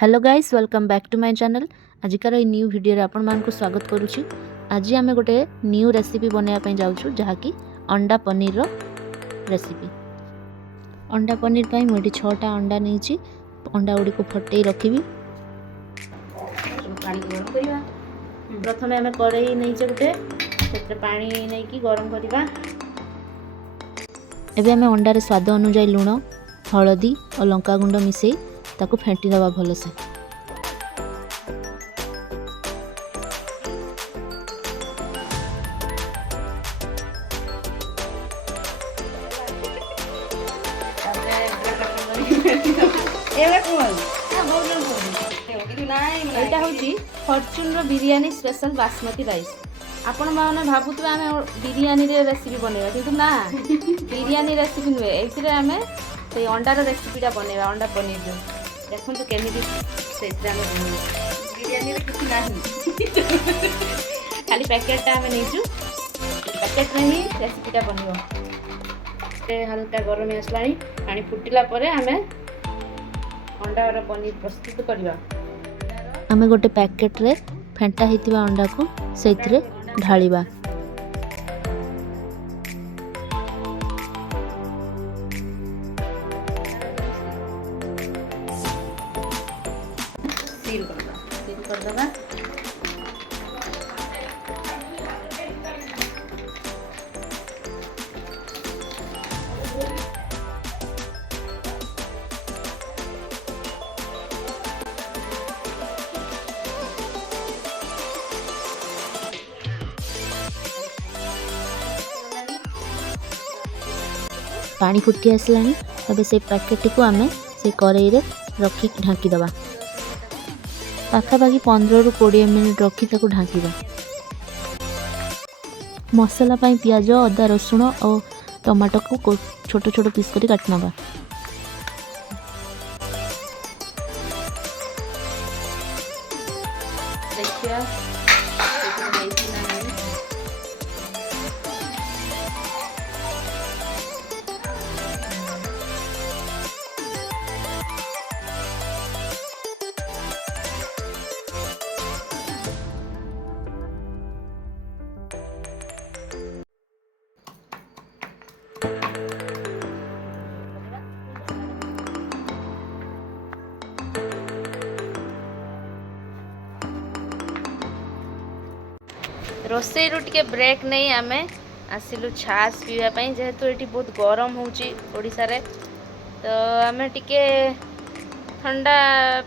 Hello guys, welcome back to my channel. आजिकार ये new video रे आपण मान को स्वागत करूची। आज आमे गोटे न्यू रेसिपी बनाया पई जाउछु जहाकी अंडा पनीर रो रेसिपी। अंडा पनीर पई मोटी 6टा अंडा नेछि। अंडा उडी को फटै रखिबी। पानी गरम करिवा। प्रथमे आमे कढ़ाई नेछि गोटे सेते पानी नै की गरम करिवा। एबे आमे अंडा रे स्वाद अनुसार लूण, हळदी और लंका गुंड मिसई ताको फेंटी दवा भल से। एटा होची फॉर्च्यून रो बिरयानी स्पेशल बासमती राइस। आपण माने भाबुतबे आमे बिरयानी रे रेसिपी बनेबा, किंतु ना बिरयानी रेसिपी नुए। एथिरे आमे से अंडा रो रेसिपीटा बनेबा, अंडा पनीर जो देखो तो केमिति सेत्रे आमे बनेबा। बिरयानी रे किछि नाही, खाली पैकेटटा आमे नेचु। पैकेट रे ही रेसिपीटा बनिबो। ते हल्का गरम आसलानी, पानी फुटिला परे आमे अंडा रो पनीर प्रस्तुत करिबा। आमे गोटे पैकेट रे फेंटा हेतिबा अंडा को सेत्रे ढालिबा। सील कर दबा। पानी फुटी आसलानी। तबे से पैकेट को आमे से कढ़ाई रे रखी ढांकी दबा। पाखापाखि 15 ରୁ 20 मिनिट रखी ताको ढांकीबा। मसाला पाई प्याज, अदा, रसुण और टमाटो को छोट छोट पीस करी काट नबा। देखिया रोसई रु टिके ब्रेक नहीं आमे आसिलु छास पीवा जेहेतु ये बहुत गरम होची ओडिसा रे, तो आमे टिके ठंडा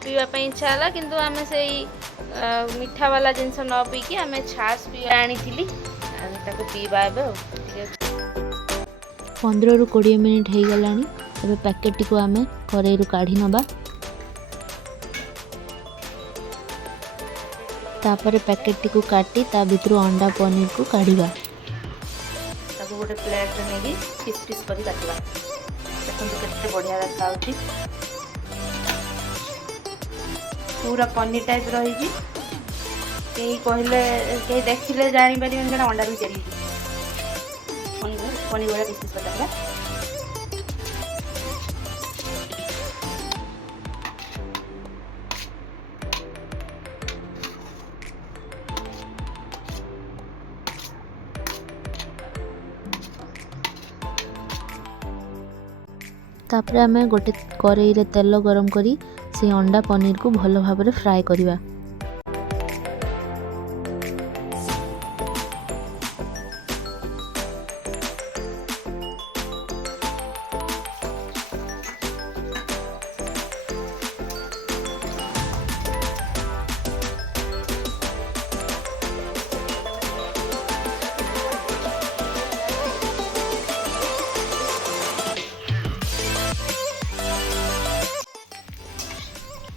पीवा इच्छा है, किंतु आमे से मीठा वाला जिनस न पी कि आमे छास पीवा आनी थिली ताको पीवा। एबे 15 ରୁ 20 मिनिट हो गलानी। एबे पैकेट को आमे कढ़ाई रु काढी नबा। तापर पैकेट को काटी ता भितर अंडा पनीर को काढ़ीबा। ताको गोटे प्लेट रे नेगी पीस पीस करी काटबा। देखो केते बढ़िया देखा होची, पूरा पनीर टाइप रही जी। कई कहले कई देखिले जानि परिबन जेटा अंडा भी चली पनीर वाला पीस पीस करबा। तापर आमे गोटे कढ़ाई रे तेल गरम करी से अंडा पनीर को भल भाव फ्राए करिबा।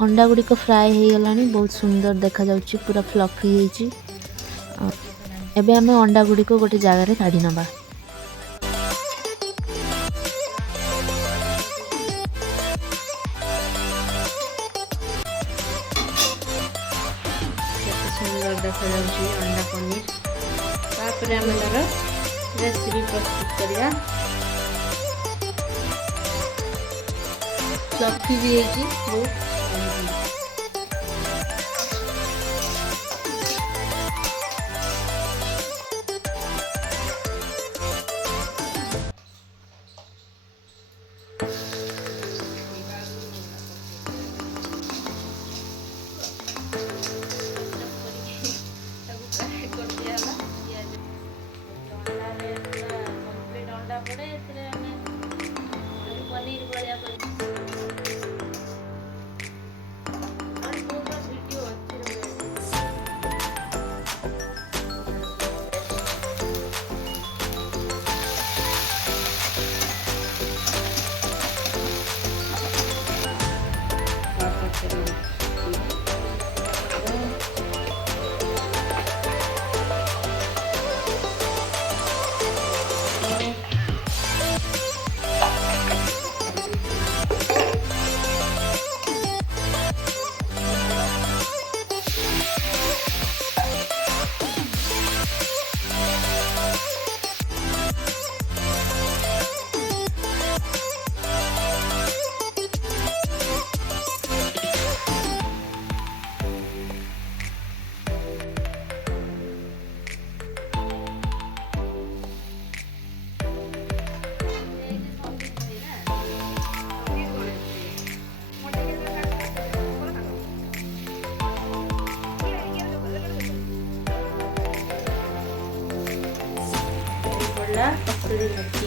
अंडा गुड़ी को फ्राए हो गलानी, बहुत सुंदर देखा जाउची, पूरा फ्लफी होईची। एबे हमें अंडा गुड़ी को गोटे जगह रे काढी नबा। सुंदर देखा जाउची अंडा पनीर। तापर हमें तार रेसिपी प्रस्तुत करिया। फ्लफी भी है बहुत। कस्तूरी मेथी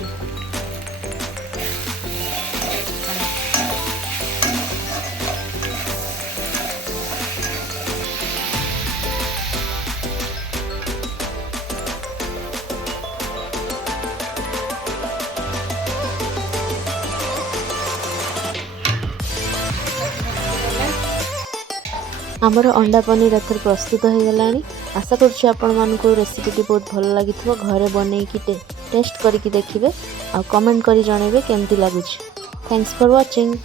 आमर अंडा पनीर एथर प्रस्तुत हो गलानी। आशा करुच्छी आपण मानकु रेसिपीटी बहुत भल लगी घरे बनईकी टेस्ट करके देखिए आ कमेंट करी जनइबे केमती लगुच। Thanks for watching.